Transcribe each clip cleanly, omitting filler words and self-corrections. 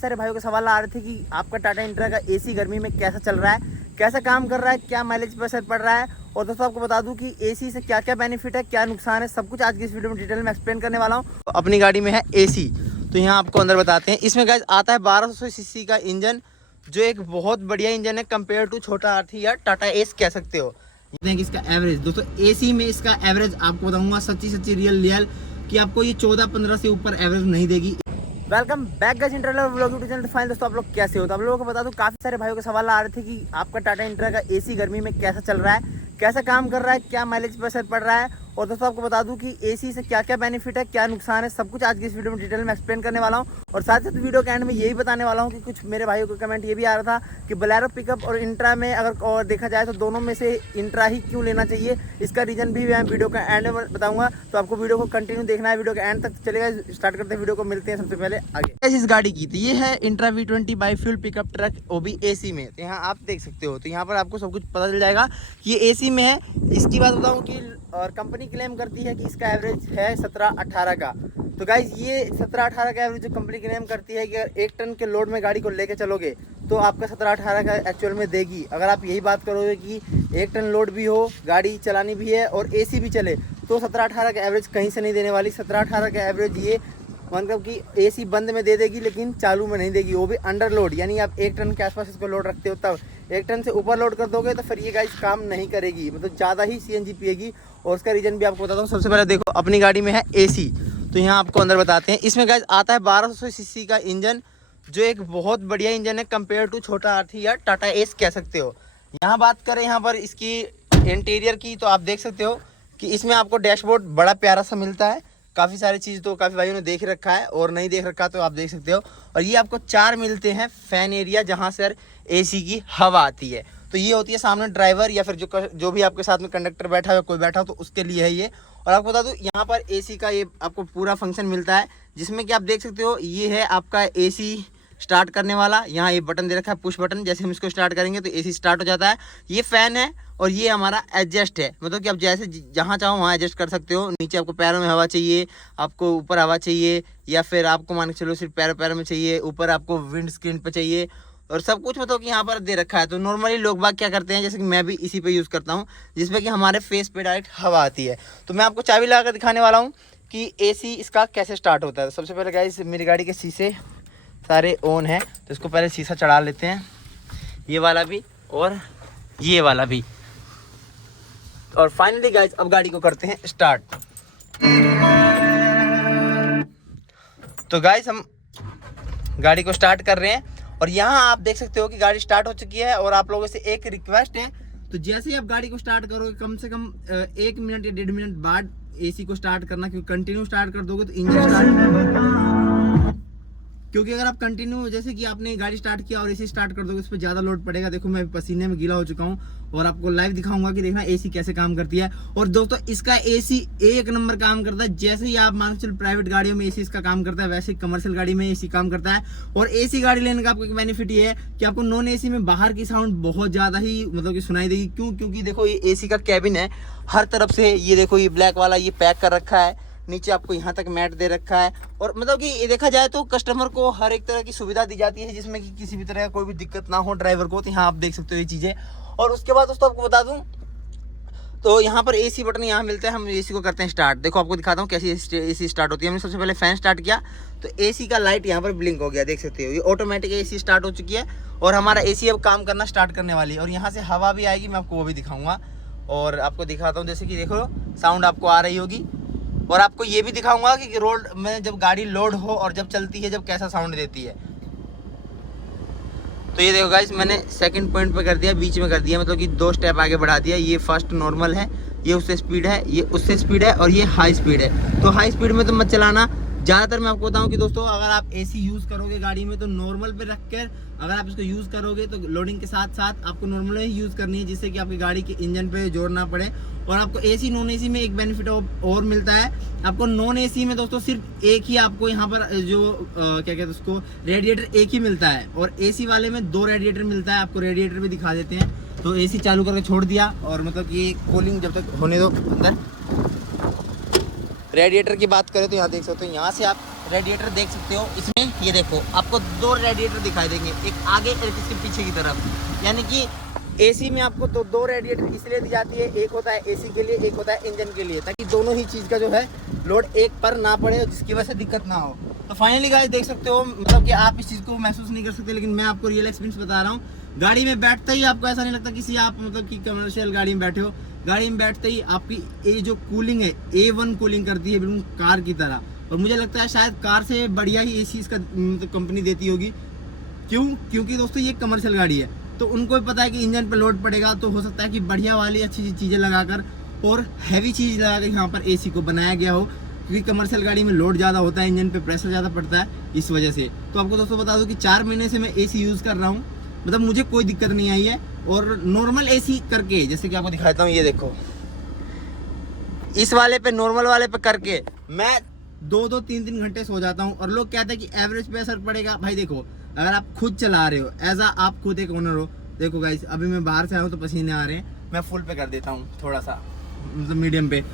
सारे भाइयों के सवाल आ रहे थे कि आपका टाटा इंट्रा का एसी गर्मी में कैसा चल रहा है, कैसा काम कर रहा है, क्या माइलेज पर असर पड़ रहा है। और दोस्तों आपको बता दूं कि एसी से क्या क्या बेनिफिट है, क्या नुकसान है, सब कुछ आज की इस वीडियो में डिटेल में एक्सप्लेन करने वाला हूं। तो अपनी गाड़ी में है एसी, तो यहाँ आपको अंदर बताते हैं। इसमें गाइस आता है 1200 सीसी का इंजन, जो एक बहुत बढ़िया इंजन है कंपेयर टू छोटा हाथी या टाटा एस कह सकते हो। इसका एवरेज दोस्तों एसी में इसका एवरेज आपको बताऊंगा सच्ची रियल कि आपको ये 14-15 से ऊपर एवरेज नहीं देगी। Welcome back guys internal vlog YouTube channel. Fine दोस्तों आप लोग कैसे हो। तो आप लोगों को बता दूं काफ़ी सारे भाइयों के सवाल आ रहे थे कि आपका टाटा इंट्रा का एसी गर्मी में कैसा चल रहा है, कैसा काम कर रहा है, क्या माइलेज पर असर पड़ रहा है। और दोस्तों आपको बता दूं कि एसी से क्या क्या बेनिफिट है, क्या नुकसान है, सब कुछ आज की इस वीडियो में डिटेल में एक्सप्लेन करने वाला हूं। और साथ साथ वीडियो के एंड में यही बताने वाला हूं कि कुछ मेरे भाइयों को कमेंट ये भी आ रहा था कि बोलेरो पिकअप और इंट्रा में अगर और देखा जाए तो दोनों में से इंट्रा ही क्यों लेना चाहिए, इसका रीजन भी मैं वीडियो का एंड में बताऊंगा। तो आपको वीडियो को कंटिन्यू देखना है, वीडियो के एंड तक चलेगा। स्टार्ट करते हैं वीडियो को, मिलते हैं सबसे पहले आगे। इस गाड़ी की थी ये है इंट्रा V20 बाईफ्यूल पिकअप ट्रक, वो भी एसी में। तो यहाँ आप देख सकते हो, तो यहाँ पर आपको सब कुछ पता चल जाएगा कि ये एसी में है। इसकी बात बताऊँ कि और कंपनी क्लेम करती है कि इसका एवरेज है 17-18 का। तो गाइज ये 17-18 का एवरेज जो कंपनी क्लेम करती है कि अगर 1 टन के लोड में गाड़ी को लेके चलोगे तो आपका 17-18 का एक्चुअल में देगी। अगर आप यही बात करोगे कि 1 टन लोड भी हो, गाड़ी चलानी भी है और एसी भी चले, तो 17-18 का एवरेज कहीं से नहीं देने वाली। 17-18 का एवरेज ये मतलब कि एसी बंद में दे देगी लेकिन चालू में नहीं देगी, वो भी अंडर लोड। यानी आप 1 टन के आसपास इसको लोड रखते हो, तब 1 टन से ऊपर लोड कर दोगे तो फिर ये गाइस काम नहीं करेगी, मतलब ज़्यादा ही सीएनजी पिएगी। और उसका रीज़न भी आपको बताता हूँ। सबसे पहले देखो अपनी गाड़ी में है एसी, तो यहाँ आपको अंदर बताते हैं। इसमें गाइस आता है 1200 सीसी का इंजन, जो एक बहुत बढ़िया इंजन है कंपेयर टू छोटा हाथी या टाटा एस कह सकते हो। यहाँ बात करें यहाँ पर इसकी इंटीरियर की, तो आप देख सकते हो कि इसमें आपको डैशबोर्ड बड़ा प्यारा सा मिलता है। काफ़ी सारी चीज़ तो काफ़ी भाइयों ने देख रखा है, और नहीं देख रखा तो आप देख सकते हो। और ये आपको 4 मिलते हैं फ़ैन एरिया, जहाँ से एसी की हवा आती है। तो ये होती है सामने ड्राइवर या फिर जो भी आपके साथ में कंडक्टर बैठा हो, कोई बैठा हो, तो उसके लिए है ये। और आपको बता दूं यहाँ पर एसी का ये आपको पूरा फंक्शन मिलता है, जिसमें कि आप देख सकते हो ये है आपका एसी स्टार्ट करने वाला। यहाँ ये बटन दे रखा है पुश बटन, जैसे हम इसको स्टार्ट करेंगे तो एसी स्टार्ट हो जाता है। ये फ़ैन है और ये हमारा एडजस्ट है, मतलब कि आप जैसे जहाँ चाहो वहाँ एडजस्ट कर सकते हो। नीचे आपको पैरों में हवा चाहिए, आपको ऊपर हवा चाहिए, या फिर आपको मान के चलो सिर्फ पैरों में चाहिए, ऊपर आपको विंड स्क्रीन पे चाहिए, और सब कुछ मतलब कि यहाँ पर दे रखा है। तो नॉर्मली लोग बाग क्या करते हैं, जैसे कि मैं भी इसी पे यूज़ करता हूँ, जिसमें कि हमारे फेस पे डायरेक्ट हवा आती है। तो मैं आपको चाबी लगा कर दिखाने वाला हूँ कि एसी इसका कैसे स्टार्ट होता है। सबसे पहले गाइस मेरी गाड़ी के शीशे सारे ऑन है, तो इसको पहले शीशा चढ़ा लेते हैं, ये वाला भी और ये वाला भी। और फाइनली गाइस अब गाड़ी को करते हैं स्टार्ट। तो गाइस हम गाड़ी को स्टार्ट कर रहे हैं, और यहाँ आप देख सकते हो कि गाड़ी स्टार्ट हो चुकी है। और आप लोगों से एक रिक्वेस्ट है, तो जैसे ही आप गाड़ी को स्टार्ट करोगे कम से कम 1 मिनट या 1.5 मिनट बाद एसी को स्टार्ट करना, क्योंकि कंटिन्यू स्टार्ट कर दोगे तो इंजन स्टार्ट, क्योंकि अगर आप कंटिन्यू जैसे कि आपने गाड़ी स्टार्ट किया और एसी स्टार्ट कर दोगे, उस पर ज़्यादा लोड पड़ेगा। देखो मैं पसीने में गीला हो चुका हूँ, और आपको लाइव दिखाऊंगा कि देखना एसी कैसे काम करती है। और दोस्तों इसका एसी 1 नंबर काम करता है। जैसे ही आप मान चल प्राइवेट गाड़ियों में एसी इसका काम करता है, वैसे कमर्शियल गाड़ी में एसी काम करता है। और एसी गाड़ी लेने का आपको एक बेनिफिट ये है कि आपको नॉन एसी में बाहर की साउंड बहुत ज़्यादा ही मतलब कि सुनाई देगी। क्यों? क्योंकि देखो ये एसी का कैबिन है, हर तरफ से ये देखो ये ब्लैक वाला ये पैक कर रखा है, नीचे आपको यहाँ तक मैट दे रखा है। और मतलब कि ये देखा जाए तो कस्टमर को हर एक तरह की सुविधा दी जाती है, जिसमें कि किसी भी तरह का कोई भी दिक्कत ना हो ड्राइवर को। तो यहाँ आप देख सकते हो ये चीज़ें। और उसके बाद दोस्तों आपको बता दूं, तो यहाँ पर एसी बटन यहाँ मिलता है। हम एसी को करते हैं स्टार्ट। देखो आपको दिखाता हूँ कैसी एसी स्टार्ट होती है। हमने सबसे पहले फैन स्टार्ट किया तो एसी का लाइट यहाँ पर ब्लिंक हो गया, देख सकते हो। ये ऑटोमेटिक एसी स्टार्ट हो चुकी है, और हमारा एसी अब काम करना स्टार्ट करने वाली है। और यहाँ से हवा भी आएगी, मैं आपको वो भी दिखाऊंगा। और आपको दिखाता हूँ, जैसे कि देखो साउंड आपको आ रही होगी। और आपको ये भी दिखाऊंगा कि रोड में जब गाड़ी लोड हो और जब चलती है जब कैसा साउंड देती है। तो ये देखो गाइस मैंने सेकंड पॉइंट पे कर दिया, बीच में कर दिया, मतलब कि 2 स्टेप आगे बढ़ा दिया। ये फर्स्ट नॉर्मल है, ये उससे स्पीड है, ये उससे स्पीड है, और ये हाई स्पीड है। तो हाई स्पीड में तो मत चलाना। ज़्यादातर मैं आपको बताऊं कि दोस्तों अगर आप एसी यूज़ करोगे गाड़ी में तो नॉर्मल पे रखकर अगर आप इसको यूज़ करोगे तो लोडिंग के साथ साथ आपको नॉर्मल ही यूज़ करनी है, जिससे कि आपकी गाड़ी के इंजन पे जोर ना पड़े। और आपको एसी नॉन एसी में एक बेनिफिट और मिलता है। आपको नॉन एसी में दोस्तों सिर्फ एक ही आपको यहाँ पर जो क्या कहते हैं उसको रेडिएटर एक ही मिलता है, और एसी वाले में 2 रेडिएटर मिलता है। आपको रेडिएटर भी दिखा देते हैं। तो एसी चालू करके छोड़ दिया, और मतलब ये कूलिंग जब तक होने दो अंदर। रेडिएटर की बात करें तो यहाँ देख सकते हो, यहाँ से आप रेडिएटर देख सकते हो इसमें, ये देखो आपको 2 रेडिएटर दिखाई देंगे, एक आगे एक इसके पीछे की तरफ। यानी कि एसी में आपको तो 2 रेडिएटर इसलिए दी जाती है, एक होता है एसी के लिए, एक होता है इंजन के लिए, ताकि दोनों ही चीज़ का जो है लोड एक पर ना पड़े और जिसकी वजह से दिक्कत ना हो। तो फाइनली गाइस देख सकते हो, मतलब कि आप इस चीज़ को महसूस नहीं कर सकते, लेकिन मैं आपको रियल एक्सपीरियंस बता रहा हूँ। गाड़ी में बैठते ही आपको ऐसा नहीं लगता किसी आप मतलब कि कमर्शियल गाड़ी में बैठे हो। गाड़ी में बैठते ही आपकी ये जो कूलिंग है A1 कूलिंग करती है बिल्कुल कार की तरह, और मुझे लगता है शायद कार से बढ़िया ही एसी इसका मतलब कंपनी देती होगी। क्योंकि दोस्तों ये कमर्शियल गाड़ी है, तो उनको भी पता है कि इंजन पे लोड पड़ेगा, तो हो सकता है कि बढ़िया वाली अच्छी चीज़ें लगाकर और हैवी चीज़ लगाकर यहाँ पर एसी को बनाया गया हो, क्योंकि कमर्शियल गाड़ी में लोड ज़्यादा होता है, इंजन पे प्रेशर ज़्यादा पड़ता है इस वजह से। तो आपको दोस्तों बता दूं कि 4 महीने से मैं एसी यूज़ कर रहा हूँ, मतलब मुझे कोई दिक्कत नहीं आई है। और नॉर्मल एसी करके, जैसे कि आपको दिखाता हूँ, ये देखो इस वाले पे, नॉर्मल वाले पे करके मैं 2-2 3-3 घंटे सो जाता हूँ। और लोग कहते हैं कि एवरेज पे असर पड़ेगा। भाई देखो, अगर आप खुद चला रहे हो, एज आप खुद एक ओनर हो, देखो गाइस अभी मैं बाहर से आया हूँ तो पसीने आ रहे हैं, मैं फुल पे कर देता हूँ थोड़ा सा, मतलब मीडियम पे।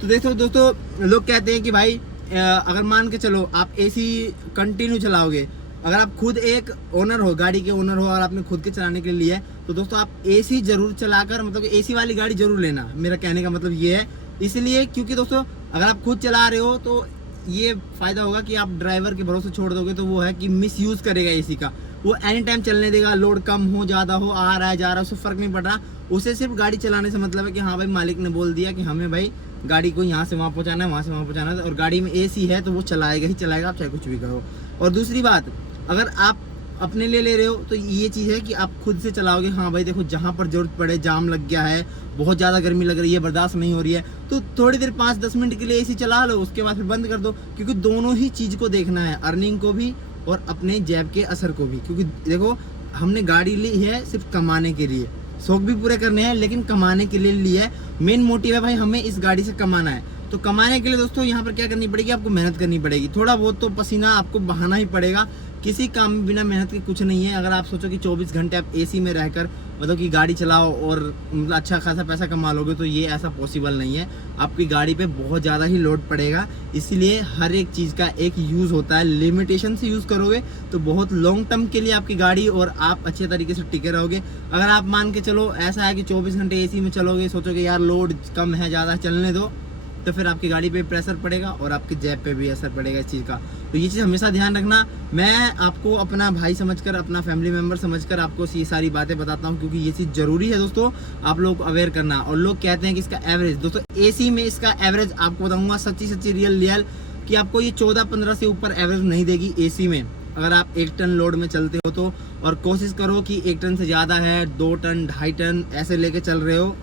तो देखो दोस्तों, लोग कहते हैं कि भाई अगर मान के चलो आप एसी कंटिन्यू चलाओगे, अगर आप खुद एक ओनर हो, गाड़ी के ओनर हो और आपने खुद के चलाने के लिए है, तो दोस्तों आप एसी जरूर चलाकर, मतलब एसी वाली गाड़ी जरूर लेना। मेरा कहने का मतलब ये है, इसलिए क्योंकि दोस्तों अगर आप खुद चला रहे हो तो ये फायदा होगा कि आप ड्राइवर के भरोसे छोड़ दोगे, तो वो है कि मिस यूज करेगा एसी का, वो एनी टाइम चलने देगा, लोड कम हो ज़्यादा हो, आ रहा है जा रहा है, उससे फर्क नहीं पड़ रहा। उसे सिर्फ गाड़ी चलाने से मतलब है कि हाँ भाई मालिक ने बोल दिया कि हमें भाई गाड़ी को यहाँ से वहाँ पहुँचाना है, वहाँ से वहाँ पहुँचाना है, और गाड़ी में एसी है तो वो चलाएगा ही चलाएगा, आप चाहे कुछ भी करो। और दूसरी बात, अगर आप अपने लिए ले रहे हो तो ये चीज़ है कि आप खुद से चलाओगे। हाँ भाई देखो, जहाँ पर जरूरत पड़े, जाम लग गया है, बहुत ज़्यादा गर्मी लग रही है, बर्दाश्त नहीं हो रही है, तो थोड़ी देर 5-10 मिनट के लिए एसी चला लो, उसके बाद फिर बंद कर दो। क्योंकि दोनों ही चीज़ को देखना है, अर्निंग को भी और अपने जैब के असर को भी। क्योंकि देखो, हमने गाड़ी ली है सिर्फ कमाने के लिए, शौक भी पूरे करने हैं, लेकिन कमाने के लिए ली है। मेन मोटिव है भाई हमें इस गाड़ी से कमाना है। तो कमाने के लिए दोस्तों यहाँ पर क्या करनी पड़ेगी, आपको मेहनत करनी पड़ेगी, थोड़ा बहुत तो पसीना आपको बहाना ही पड़ेगा। किसी काम में बिना मेहनत के कुछ नहीं है। अगर आप सोचो कि 24 घंटे आप एसी में रहकर मतलब कि गाड़ी चलाओ और मतलब अच्छा खासा पैसा कमा लोगे, तो ये ऐसा पॉसिबल नहीं है। आपकी गाड़ी पे बहुत ज़्यादा ही लोड पड़ेगा, इसीलिए हर एक चीज़ का एक यूज़ होता है। लिमिटेशन से यूज़ करोगे तो बहुत लॉन्ग टर्म के लिए आपकी गाड़ी और आप अच्छे तरीके से टिके रहोगे। अगर आप मान के चलो ऐसा है कि 24 घंटे एसी में चलोगे, सोचोगे यार लोड कम है, ज़्यादा चलने दो, तो फिर आपकी गाड़ी पे प्रेशर पड़ेगा और आपके जेब पे भी असर पड़ेगा इस चीज़ का। तो ये चीज़ हमेशा ध्यान रखना। मैं आपको अपना भाई समझकर, अपना फैमिली मेम्बर समझकर आपको ये सारी बातें बताता हूँ, क्योंकि ये चीज़ ज़रूरी है दोस्तों, आप लोग अवेयर करना। और लोग कहते हैं कि इसका एवरेज, दोस्तों एसी में इसका एवरेज आपको बताऊँगा सच्ची रियल कि आपको ये 14-15 से ऊपर एवरेज नहीं देगी एसी में। अगर आप 1 टन लोड में चलते हो तो, और कोशिश करो कि 1 टन से ज़्यादा है, 2 टन 2.5 टन ऐसे लेके चल रहे हो,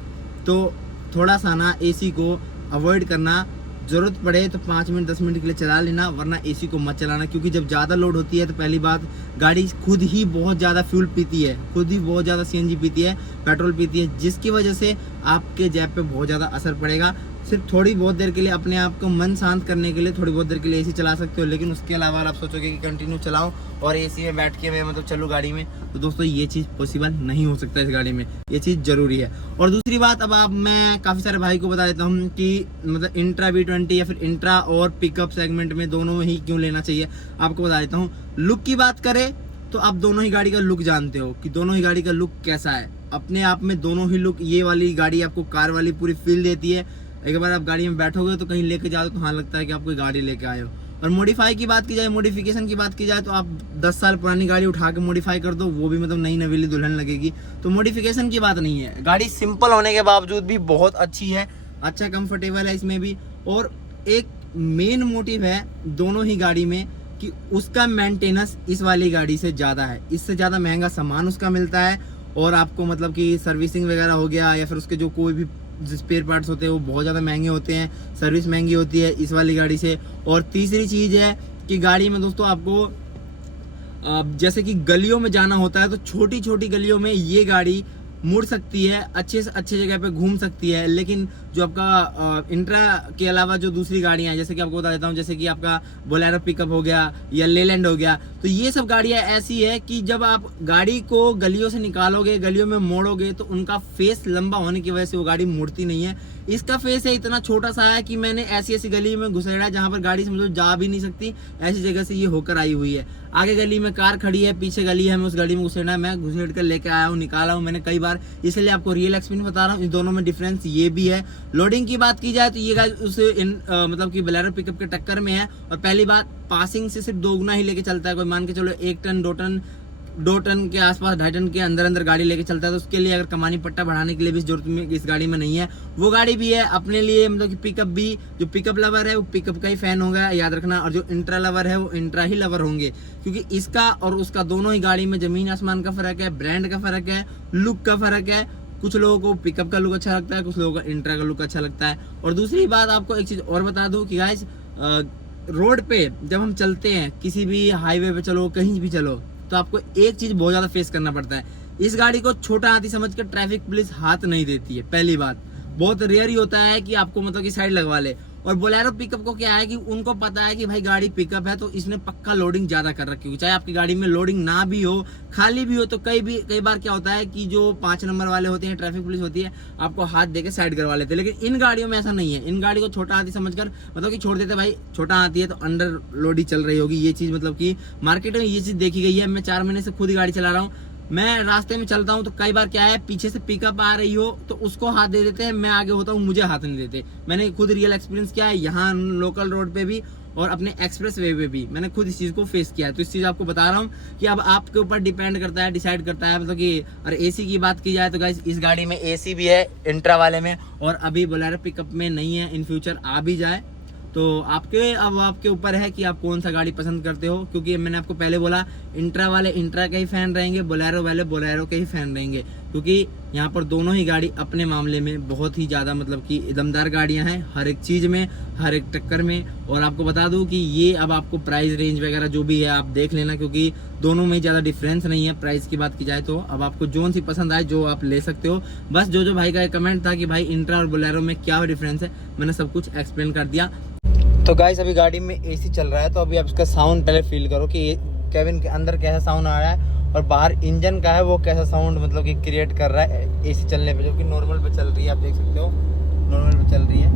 तो थोड़ा सा ना एसी को अवॉइड करना। ज़रूरत पड़े तो 5 मिनट 10 मिनट के लिए चला लेना, वरना एसी को मत चलाना। क्योंकि जब ज़्यादा लोड होती है तो पहली बात, गाड़ी खुद ही बहुत ज़्यादा फ्यूल पीती है, खुद ही बहुत ज़्यादा सीएनजी पीती है, पेट्रोल पीती है, जिसकी वजह से आपके जेब पे बहुत ज़्यादा असर पड़ेगा। सिर्फ थोड़ी बहुत देर के लिए अपने आप को मन शांत करने के लिए थोड़ी बहुत देर के लिए एसी चला सकते हो, लेकिन उसके अलावा आप सोचोगे कि कंटिन्यू चलाऊं और एसी में बैठ के मैं मतलब चलूँ गाड़ी में, तो दोस्तों ये चीज़ पॉसिबल नहीं हो सकता इस गाड़ी में, ये चीज़ ज़रूरी है। और दूसरी बात, अब आप मैं काफ़ी सारे भाई को बता देता हूँ कि मतलब इंट्रा V20 या फिर इंट्रा और पिकअप सेगमेंट में दोनों ही क्यों लेना चाहिए, आपको बता देता हूँ। लुक की बात करें तो आप दोनों ही गाड़ी का लुक जानते हो कि दोनों ही गाड़ी का लुक कैसा है। अपने आप में दोनों ही लुक, ये वाली गाड़ी आपको कार वाली पूरी फील देती है। एक बार आप गाड़ी में बैठोगे तो कहीं लेके जाओ तो हाँ लगता है कि आप कोई गाड़ी लेके आए हो। और मॉडिफाई की बात की जाए, मॉडिफिकेशन की बात की जाए, तो आप 10 साल पुरानी गाड़ी उठा के मॉडिफाई कर दो, वो भी मतलब नई नवेली दुल्हन लगेगी। तो मॉडिफिकेशन की बात नहीं है, गाड़ी सिंपल होने के बावजूद भी बहुत अच्छी है, अच्छा कंफर्टेबल है इसमें भी। और एक मेन मोटिव है दोनों ही गाड़ी में कि उसका मेंटेनेंस इस वाली गाड़ी से ज़्यादा है, इससे ज़्यादा महंगा सामान उसका मिलता है। और आपको मतलब कि सर्विसिंग वगैरह हो गया या फिर उसके जो कोई भी स्पेयर पार्ट्स होते हैं वो बहुत ज़्यादा महंगे होते हैं, सर्विस महंगी होती है इस वाली गाड़ी से। और तीसरी चीज़ है कि गाड़ी में दोस्तों आपको जैसे कि गलियों में जाना होता है, तो छोटी छोटी गलियों में ये गाड़ी मुड़ सकती है, अच्छे से अच्छे जगह पे घूम सकती है। लेकिन जो आपका इंट्रा के अलावा जो दूसरी गाड़ियाँ हैं, जैसे कि आपको बता देता हूँ, जैसे कि आपका बोलेरो पिकअप हो गया या लेलैंड हो गया, तो ये सब गाड़ियाँ ऐसी है कि जब आप गाड़ी को गलियों से निकालोगे, गलियों में मोड़ोगे, तो उनका फेस लंबा होने की वजह से वो गाड़ी मुड़ती नहीं है। इसका फेस है इतना छोटा सा है कि मैंने ऐसी ऐसी गली में घुसेड़ा है जहाँ पर गाड़ी समझो जा भी नहीं सकती, ऐसी जगह से ये होकर आई हुई है। आगे गली में कार खड़ी है, पीछे गली है, मैं उस गली में घुसेड़ा है, मैं घुसेड़ कर लेके आया हूँ, निकाला हूँ मैंने कई बार, इसलिए आपको रियल एक्सपीरियंस बता रहा हूँ। इन दोनों में डिफरेंस ये भी है। लोडिंग की बात की जाए तो ये गाइस उस मतलब कि बोलेरो पिकअप के टक्कर में है। और पहली बात, पासिंग से सिर्फ 2 गुना ही लेके चलता है। कोई मान के चलो 1 टन 2 टन के आसपास, 2.5 टन के अंदर गाड़ी लेके चलता है, तो उसके लिए अगर कमानी पट्टा बढ़ाने के लिए भी जरूरत में इस गाड़ी में नहीं है। वो गाड़ी भी है अपने लिए, मतलब कि पिकअप भी, जो पिकअप लवर है वो पिकअप का ही फैन होगा याद रखना, और जो इंट्रा लवर है वो इंट्रा ही लवर होंगे, क्योंकि इसका और उसका दोनों ही गाड़ी में जमीन आसमान का फर्क है, ब्रांड का फर्क है, लुक का फर्क है। कुछ लोगों को पिकअप का लुक अच्छा लगता है, कुछ लोगों को इंट्रा का लुक अच्छा लगता है। और दूसरी बात आपको एक चीज़ और बता दूं कि गाइस रोड पे जब हम चलते हैं, किसी भी हाईवे पे चलो, कहीं भी चलो, तो आपको एक चीज बहुत ज्यादा फेस करना पड़ता है। इस गाड़ी को छोटा हाथी समझकर ट्रैफिक पुलिस हाथ नहीं देती है। पहली बात, बहुत रेयर ही होता है कि आपको मतलब कि साइड लगवा ले। और बोलेरो पिकअप को क्या है कि उनको पता है कि भाई गाड़ी पिकअप है तो इसने पक्का लोडिंग ज्यादा कर रखी है, चाहे आपकी गाड़ी में लोडिंग ना भी हो, खाली भी हो, तो कई बार क्या होता है कि जो 5 नंबर वाले होते हैं, ट्रैफिक पुलिस होती है, आपको हाथ देके साइड करवा लेते हैं। लेकिन इन गाड़ियों में ऐसा नहीं है। इन गाड़ी को छोटा हाथी समझकर मतलब कि छोड़ देते, भाई छोटा हाथी है तो अंडर लोड ही चल रही होगी। ये चीज मतलब कि मार्केट में ये चीज देखी गई है। मैं 4 महीने से खुद ही गाड़ी चला रहा हूँ। मैं रास्ते में चलता हूँ तो कई बार क्या है, पीछे से पिकअप आ रही हो तो उसको हाथ दे देते हैं, मैं आगे होता हूँ मुझे हाथ नहीं देते। मैंने खुद रियल एक्सपीरियंस किया है, यहाँ लोकल रोड पे भी और अपने एक्सप्रेस वे पे भी मैंने खुद इस चीज़ को फेस किया है। तो इस चीज़ आपको बता रहा हूँ कि अब आपके ऊपर डिपेंड करता है, डिसाइड करता है। मतलब कि और एसी की बात की जाए तो गाइस इस गाड़ी में एसी भी है इंट्रा वाले में, और अभी बोलेरो पिकअप में नहीं है, इन फ्यूचर आ भी जाए तो आपके ऊपर है कि आप कौन सा गाड़ी पसंद करते हो। क्योंकि मैंने आपको पहले बोला, इंट्रा वाले इंट्रा के ही फैन रहेंगे, बोलेरो वाले बोलेरो के ही फैन रहेंगे, क्योंकि यहाँ पर दोनों ही गाड़ी अपने मामले में बहुत ही ज़्यादा मतलब कि दमदार गाड़ियाँ हैं, हर एक चीज़ में, हर एक टक्कर में। और आपको बता दूँ कि ये अब आपको प्राइस रेंज वगैरह जो भी है आप देख लेना, क्योंकि दोनों में ज़्यादा डिफरेंस नहीं है प्राइस की बात की जाए तो। अब आपको जोन सी पसंद आए जो आप ले सकते हो। बस जो भाई का कमेंट था कि भाई इंट्रा और बोलेरो में क्या डिफरेंस है, मैंने सब कुछ एक्सप्लेन कर दिया। तो गाइस अभी गाड़ी में एसी चल रहा है, तो अभी आप इसका साउंड पहले फील करो कि केबिन के अंदर कैसा साउंड आ रहा है, और बाहर इंजन का है वो कैसा साउंड मतलब कि क्रिएट कर रहा है एसी चलने पे, जो कि नॉर्मल पे चल रही है। आप देख सकते हो नॉर्मल पे चल रही है,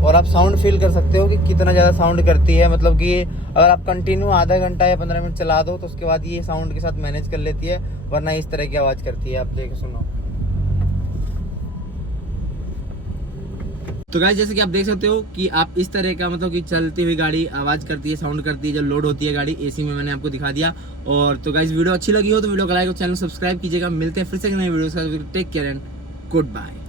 और आप साउंड फील कर सकते हो कि कितना ज़्यादा साउंड करती है। मतलब कि अगर आप कंटिन्यू आधा घंटा या 15 मिनट चला दो तो उसके बाद ये साउंड के साथ मैनेज कर लेती है, वरना इस तरह की आवाज़ करती है। आप देख सुनो। तो गाइस जैसे कि आप देख सकते हो कि आप इस तरह का मतलब कि चलती हुई गाड़ी आवाज़ करती है, साउंड करती है जब लोड होती है गाड़ी एसी में, मैंने आपको दिखा दिया। और तो गाइस वीडियो अच्छी लगी हो तो वीडियो को लाइक और चैनल सब्सक्राइब कीजिएगा। मिलते हैं फिर से नए वीडियो के साथ। Take care and good bye.